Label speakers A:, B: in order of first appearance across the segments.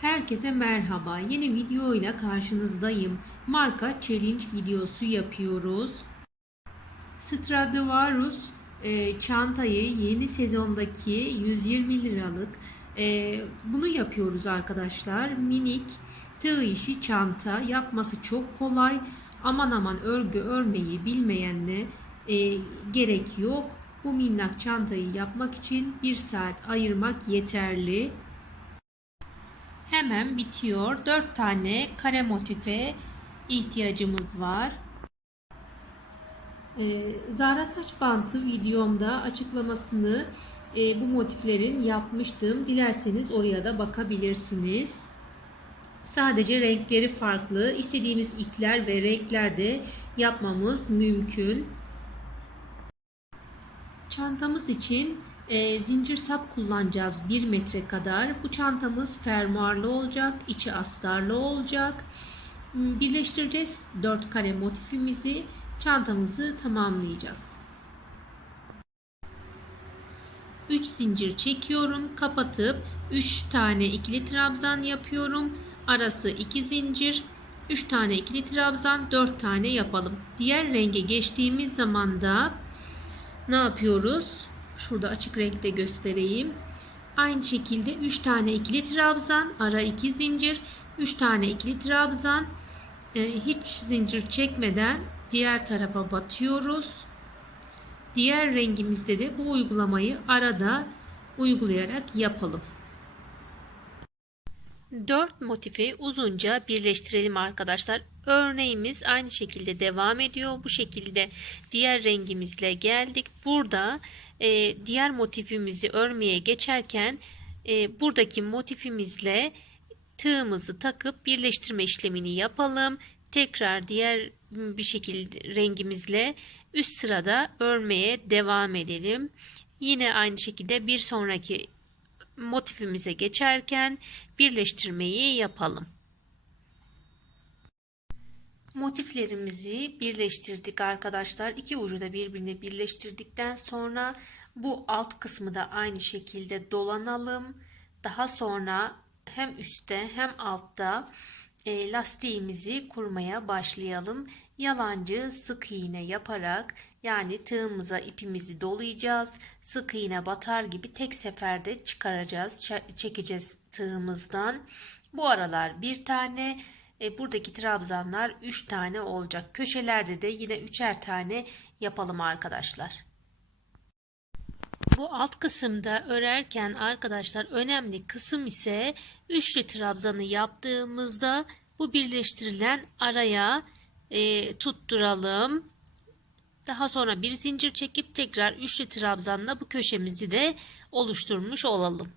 A: Herkese merhaba. Yeni videoyla karşınızdayım. Marka challenge videosu yapıyoruz. Stradivarius e, çantayı yeni sezondaki 120 liralık e, bunu yapıyoruz arkadaşlar. Minik tığ işi çanta yapması çok kolay. Aman aman örgü örmeyi bilmeyenle e, gerek yok. Bu minnak çantayı yapmak için bir saat ayırmak yeterli. Hemen bitiyor. 4 tane kare motife ihtiyacımız var. Ee, Zara saç bantı videomda açıklamasını e, bu motiflerin yapmıştım. Dilerseniz oraya da bakabilirsiniz. Sadece renkleri farklı. İstediğimiz ipler ve renklerde yapmamız mümkün. Çantamız için e, zincir sap kullanacağız 1 metre kadar. Bu çantamız fermuarlı olacak, içi astarlı olacak. Hmm, Birleştireceğiz 4 kare motifimizi, çantamızı tamamlayacağız. 3 zincir çekiyorum, kapatıp 3 tane ikili trabzan yapıyorum. Arası 2 zincir, 3 tane ikili trabzan, 4 tane yapalım. Diğer renge geçtiğimiz zaman da ne yapıyoruz? Şurada açık renkte göstereyim. Aynı şekilde 3 tane ikili trabzan, ara 2 zincir, 3 tane ikili trabzan, e, hiç zincir çekmeden diğer tarafa batıyoruz. Diğer rengimizde de bu uygulamayı arada uygulayarak yapalım. 4 motifi uzunca birleştirelim arkadaşlar. Örneğimiz aynı şekilde devam ediyor. Bu şekilde diğer rengimizle geldik. Burada e, diğer motifimizi örmeye geçerken e, buradaki motifimizle tığımızı takıp birleştirme işlemini yapalım. Tekrar diğer bir şekilde rengimizle üst sırada örmeye devam edelim. Yine aynı şekilde bir sonraki motifimize geçerken birleştirmeyi yapalım. Motiflerimizi birleştirdik arkadaşlar. İki ucu da birbirine birleştirdikten sonra bu alt kısmı da aynı şekilde dolanalım. Daha sonra hem üstte hem altta e, lastiğimizi kurmaya başlayalım. Yalancı sık iğne yaparak yani tığımıza ipimizi dolayacağız. Sık iğne batar gibi tek seferde çıkaracağız, çekeceğiz tığımızdan. Bu aralar bir tane, e, buradaki trabzanlar 3 tane olacak. Köşelerde de yine üçer tane yapalım arkadaşlar. Bu alt kısımda örerken arkadaşlar önemli kısım ise üçlü trabzanı yaptığımızda bu birleştirilen araya e, tutturalım. Daha sonra bir zincir çekip tekrar üçlü trabzanla bu köşemizi de oluşturmuş olalım.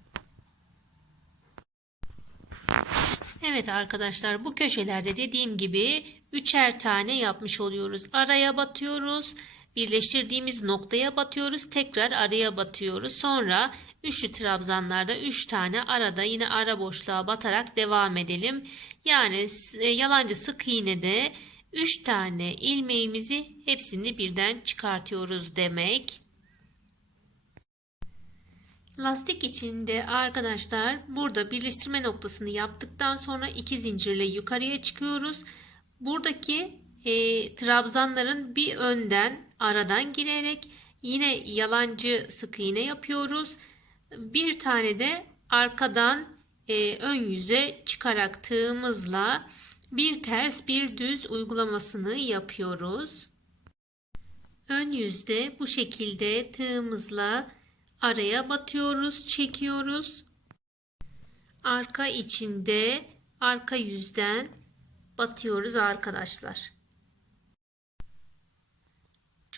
A: Evet arkadaşlar bu köşelerde dediğim gibi üçer tane yapmış oluyoruz. Araya batıyoruz. Birleştirdiğimiz noktaya batıyoruz. Tekrar araya batıyoruz. Sonra üçlü trabzanlarda 3 üç tane arada yine ara boşluğa batarak devam edelim. Yani e, yalancı sık iğnede 3 tane ilmeğimizi hepsini birden çıkartıyoruz demek. Lastik içinde arkadaşlar burada birleştirme noktasını yaptıktan sonra iki zincirle yukarıya çıkıyoruz. Buradaki e, trabzanların bir önden aradan girerek yine yalancı sık iğne yapıyoruz. Bir tane de arkadan e, ön yüze çıkarak tığımızla bir ters bir düz uygulamasını yapıyoruz. Ön yüzde bu şekilde tığımızla araya batıyoruz, çekiyoruz. Arka içinde arka yüzden batıyoruz arkadaşlar.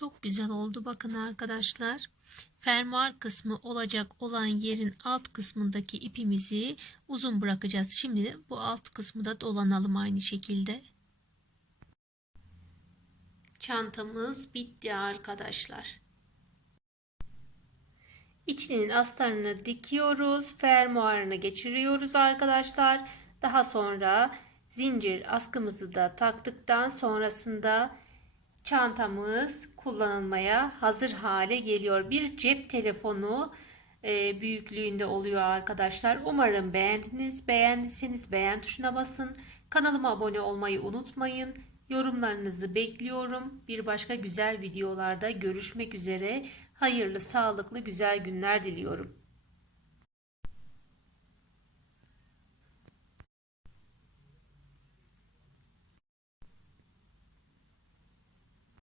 A: Çok güzel oldu bakın arkadaşlar. Fermuar kısmı olacak olan yerin alt kısmındaki ipimizi uzun bırakacağız. Şimdi bu alt kısmı da dolanalım aynı şekilde. Çantamız bitti arkadaşlar. İçinin astarını dikiyoruz. Fermuarını geçiriyoruz arkadaşlar. Daha sonra zincir askımızı da taktıktan sonrasında çantamız kullanılmaya hazır hale geliyor. Bir cep telefonu e, büyüklüğünde oluyor arkadaşlar. Umarım beğendiniz. Beğendiyseniz beğen tuşuna basın. Kanalıma abone olmayı unutmayın. Yorumlarınızı bekliyorum. Bir başka güzel videolarda görüşmek üzere. Hayırlı, sağlıklı, güzel günler diliyorum.